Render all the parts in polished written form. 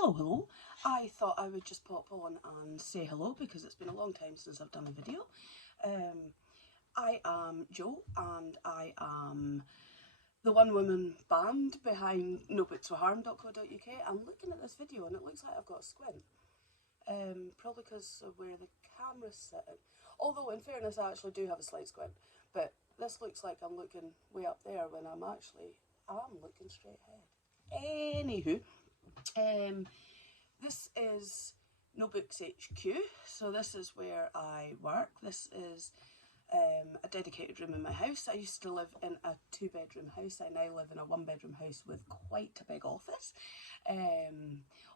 Hello. I thought I would just pop on and say hello because it's been a long time since I've done a video. I am Jo and I am the one-woman band behind nobooksforharm.co.uk. I'm looking at this video and it looks like I've got a squint. Probably because of where the camera's sitting. Although in fairness I actually do have a slight squint. But this looks like I'm looking way up there when I'm looking straight ahead. Anywho, this is No Books HQ, so this is where I work. This is a dedicated room in my house. I used to live in a 2-bedroom house. I now live in a 1-bedroom house with quite a big office.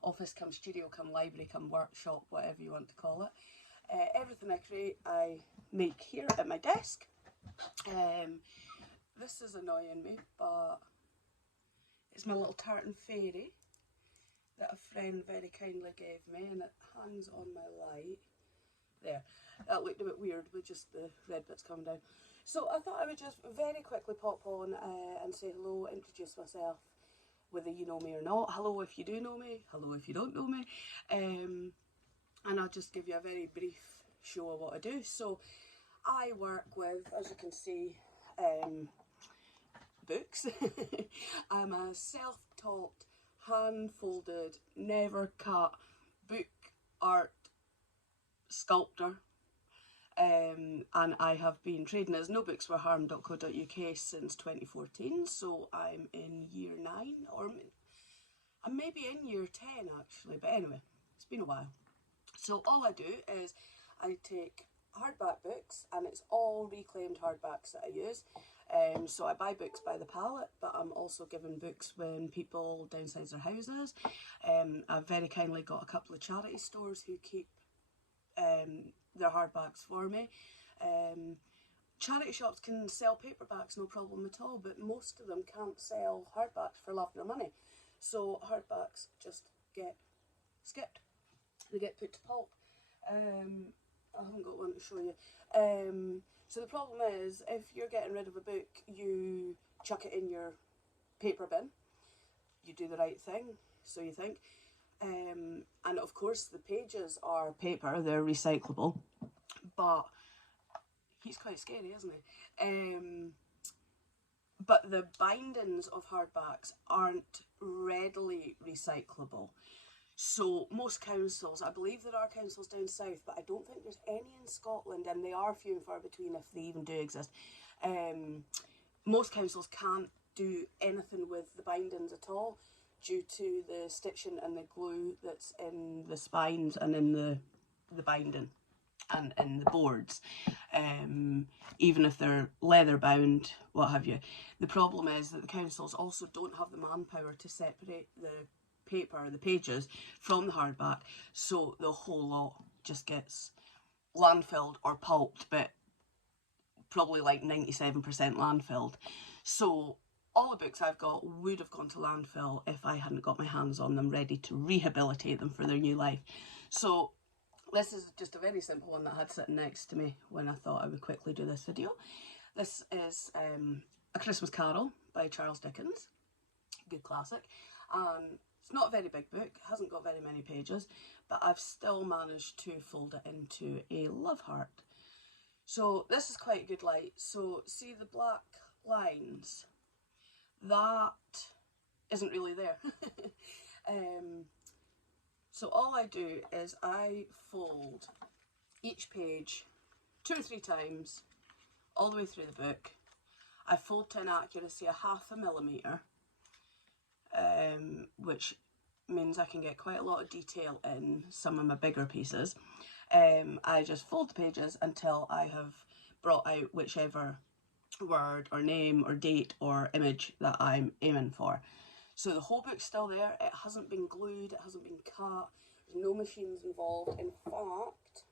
Office come studio, come library, come workshop, whatever you want to call it. Everything I create I make here at my desk. This is annoying me, but it's my little tartan fairy that a friend very kindly gave me, and it hangs on my light. There, that looked a bit weird with just the red bits coming down. So I thought I would just very quickly pop on and say hello, introduce myself, whether you know me or not. Hello if you do know me, hello if you don't know me. And I'll just give you a very brief show of what I do. So I work with, as you can see, books. I'm a self-taught, hand-folded, never cut book art sculptor, and I have been trading as nobooksforharm.co.uk since 2014, so I'm in year 9, or I'm maybe in year 10 actually, but anyway, it's been a while. So all I do is I take hardback books, and it's all reclaimed hardbacks that I use. So I buy books by the pallet, but I'm also given books when people downsize their houses. I've very kindly got a couple of charity stores who keep their hardbacks for me. Charity shops can sell paperbacks, no problem at all, but most of them can't sell hardbacks for love nor money. So hardbacks just get skipped. They get put to pulp. I haven't got one to show you. So the problem is, if you're getting rid of a book, you chuck it in your paper bin. You do the right thing, so you think. And of course the pages are paper, they're recyclable, but he's quite scary, isn't he? But the bindings of hardbacks aren't readily recyclable. So most councils, I believe there are councils down south, but I don't think there's any in Scotland, and they are few and far between if they even do exist. Most councils can't do anything with the bindings at all due to the stitching and the glue that's in the spines and in the binding and in the boards. Even if they're leather bound, what have you. The problem is that the councils also don't have the manpower to separate the paper, the pages, from the hardback, so the whole lot just gets landfilled or pulped, but probably like 97% landfilled. So all the books I've got would have gone to landfill if I hadn't got my hands on them ready to rehabilitate them for their new life. So this is just a very simple one that I had sitting next to me when I thought I would quickly do this video. This is A Christmas Carol by Charles Dickens, good classic. It's not a very big book, hasn't got very many pages, but I've still managed to fold it into a love heart. So this is quite a good light. So see the black lines? That isn't really there. So all I do is I fold each page 2 or 3 times all the way through the book. I fold to an accuracy of 0.5 millimetre, which means I can get quite a lot of detail in some of my bigger pieces. I just fold the pages until I have brought out whichever word or name or date or image that I'm aiming for. So the whole book's still there, it hasn't been glued, it hasn't been cut, there's no machines involved. In fact,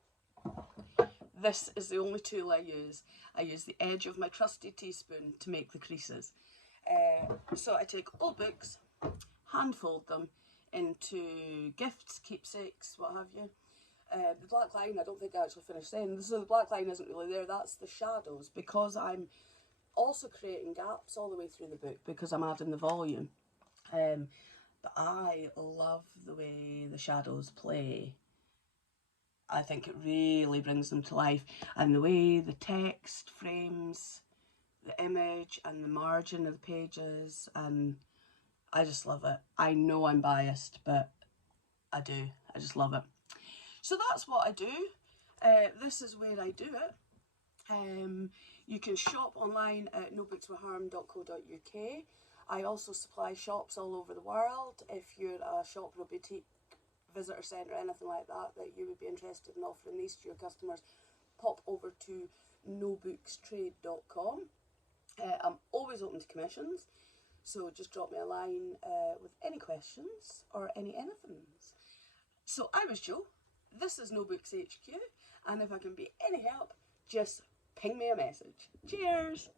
this is the only tool I use. I use the edge of my trusty teaspoon to make the creases. So I take old books, hand fold them into gifts, keepsakes, what have you. The black line, I don't think I actually finished saying, so the black line isn't really there, that's the shadows, because I'm also creating gaps all the way through the book because I'm adding the volume. but I love the way the shadows play. I think it really brings them to life, and the way the text frames the image and the margin of the pages, and I just love it. I know I'm biased, but I do. I just love it. So that's what I do. This is where I do it. You can shop online at notebookswithharm.co.uk. I also supply shops all over the world. If you're a shop or a boutique, visitor centre, anything like that, that you would be interested in offering these to your customers, pop over to nobookstrade.com. I'm always open to commissions, so just drop me a line with any questions or anythings. So I was Jo, this is No Books HQ, and if I can be any help, just ping me a message. Cheers!